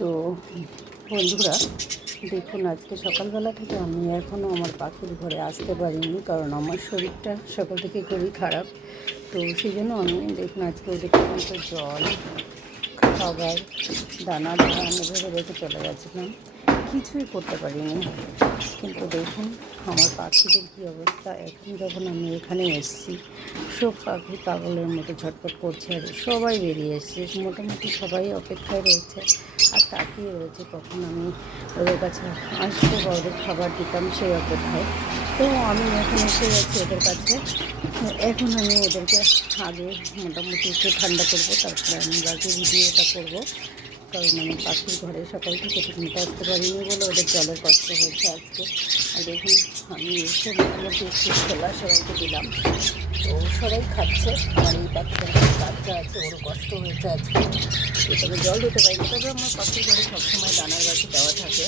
তো বন্ধুরা, দেখুন আজকে সকালবেলা থেকে আমি এখনও আমার পাখির ঘরে আসতে পারিনি, কারণ আমার শরীরটা সকাল থেকে খুবই খারাপ। তো সেই জন্য আমি, দেখুন আজকে ওদের পর্যন্ত জল, খাবার, দানা ধান এভাবে রেখে চলে গেছিলাম। কিছুই করতে পারিনি। কিন্তু দেখুন, আমার পাখিদের কী অবস্থা। এখন যখন আমি এখানে এসেছি, সব পাখি পাগলের মতো ঝটপট করছে আর সবাই বেরিয়ে এসছে। মোটামুটি সবাই অপেক্ষায় রয়েছে আর তাকিয়ে রয়েছে কখন আমি ওদের কাছে আসব বা ওদের খাবার দিতাম সেই অপেক্ষায়। তো আমি এখন এসে গেছি ওদের কাছে। এখন আমি ওদেরকে আগে মোটামুটি একটু ঠান্ডা করব, তারপরে আমি বাকি ভিডিওটা করব। কারণ আমি পাখির ঘরে সকাল থেকে ঠিকমতো আসতে পারিনি বলে ওদের জলের কষ্ট হয়েছে আজকে। আর দেখুন, আমি এসে মোটামুটি একটু খোলা সবাইকে দিলাম। তো সবাই খাচ্ছে। আমার এই পাখিটা বাচ্চা আছে ওরও কষ্ট হয়েছে আজকে। তো তবে জল দিতে পারিনি। তবে আমার পাখির ঘরে সবসময় দানার বাকি দেওয়া থাকে।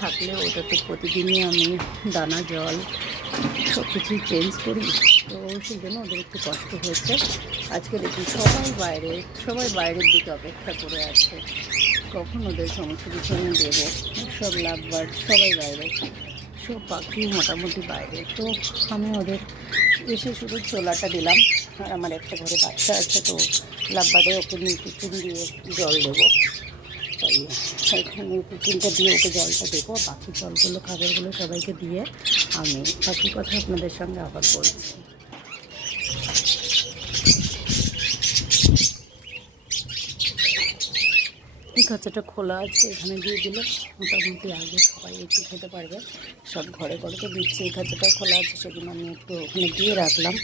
থাকলে ওটাতে প্রতিদিনই আমি দানা, জল সব কিছুই চেঞ্জ করি। তো সেই জন্য ওদের একটু কষ্ট হয়েছে। আজকে দেখি সবাই বাইরে, সবাই বাইরের দিকে অপেক্ষা করে আছে। কখন ওদের সমস্ত কিছু আমি দেবো, সব লাভ লাভবার সবাই বাইরে। সব পাখি মোটামুটি বাইরে। তো আমি ওদের এসে শুধু চোলাটা দিলাম। আর আমার একটা ঘরে বাচ্চা আছে, তো লাভবারে ওকে নিয়ে টিফিন দিয়ে জল দেবো। তাই এখানে টিফিনটা দিয়ে ওকে জলটা দেবো। বাকি জলগুলো, খাবারগুলো সবাইকে দিয়ে আমি বাকি কথা আপনাদের সঙ্গে আবার বলছি। এই খাঁচাটা খোলা আছে, এখানে দিয়ে দিলে মোটামুটি আগে সবাই একটু খেতে পারবে। সব ঘরে ঘরে তো দিচ্ছি, এই খাঁচাটাও খোলা আছে সেগুলো আমি একটু ওখানে দিয়ে রাখলাম,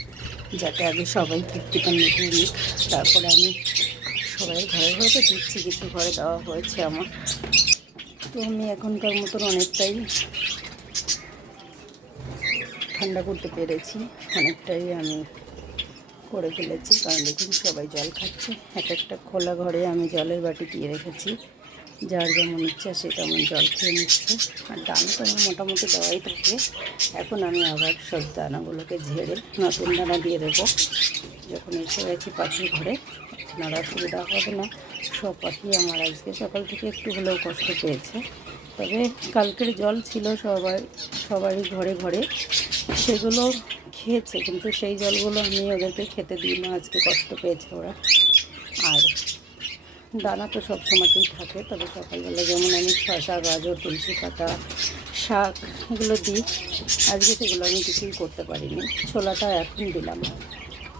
যাতে আগে সবাই তৃপ্তিটা মিটিয়ে নিই তারপরে আমি সবাই ঘরে ঘরে তো দিচ্ছি, কিছু ঘরে দেওয়া হয়েছে আমার। তো আমি এখনকার মতন অনেকটাই ঠান্ডা করতে পেরেছি, অনেকটাই আমি করে ফেলেছি, কারণ দেখুন সবাই জল খাচ্ছে। এক একটা খোলা ঘরে আমি জলের বাটি দিয়ে রেখেছি। যার যেমন ইচ্ছা সে তেমন জল খেয়ে নিচ্ছে। আর দানা তো আমার মোটামুটি দেওয়াই থাকে। এখন আমি আবার সব দানাগুলোকে ঝেড়ে নতুন দানা দিয়ে দেবো। যখন এসে গেছি পাখির ঘরে আর অসুবিধা হবে না। সব পাখি আমার আজকে সকাল থেকে একটু হলেও কষ্ট পেয়েছে। তবে কালকের জল ছিল সবাই, সবারই ঘরে ঘরে। সেগুলো খেয়েছে, কিন্তু সেই জলগুলো আমি ওদেরকে খেতে দিই না আজকে কষ্ট পেয়েছে ওরা। আর দানা তো সব সময়তেই থাকে, তবে সকালবেলা যেমন আমি শশা গাজর, তুলসী পাতা, শাক এগুলো দিই। আজকে সেগুলো আমি কিছুই করতে পারিনি, ছোলাটা এখন দিলাম।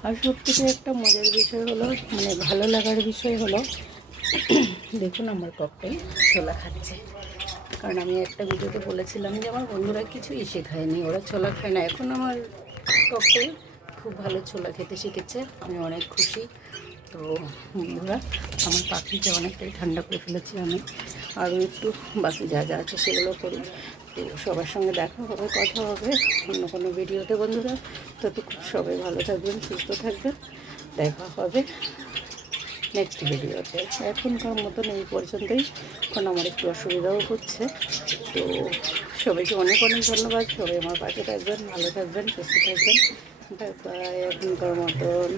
আর সব থেকে একটা মজার বিষয় হলো মানে ভালো লাগার বিষয় হলো, দেখুন আমার ককটেল ছোলা খাচ্ছে। কারণ আমি একটা ভিডিওতে বলেছিলাম যে আমার বন্ধুরা কিছুই শেখায়নি, ওরা ছোলা খায় না। এখন আমার ককটেল খুব ভালো ছোলা খেতে শিখেছে, আমি অনেক খুশি। তো বন্ধুরা, আমার পাখিকে অনেকটাই ঠান্ডা করে ফেলেছি আমি। আরও একটু বাকি যা যা আছে সেগুলো করি। তো সবার সঙ্গে দেখা হবে, কথা হবে, অন্য কোনো ভিডিওতে বন্ধুরা। ততক্ষণ সবাই ভালো থাকবেন, সুস্থ থাকবেন। দেখা হবে নেক্সট ভিডিওতে। এখনকার মতন এই পর্যন্তই। কারণ আমার একটু অসুবিধাও হচ্ছে। তো সবাইকে অনেক অনেক ধন্যবাদ। সবাই আমার পাশে থাকবেন ভালো থাকবেন সুস্থ থাকবেন। এখনকার মতন।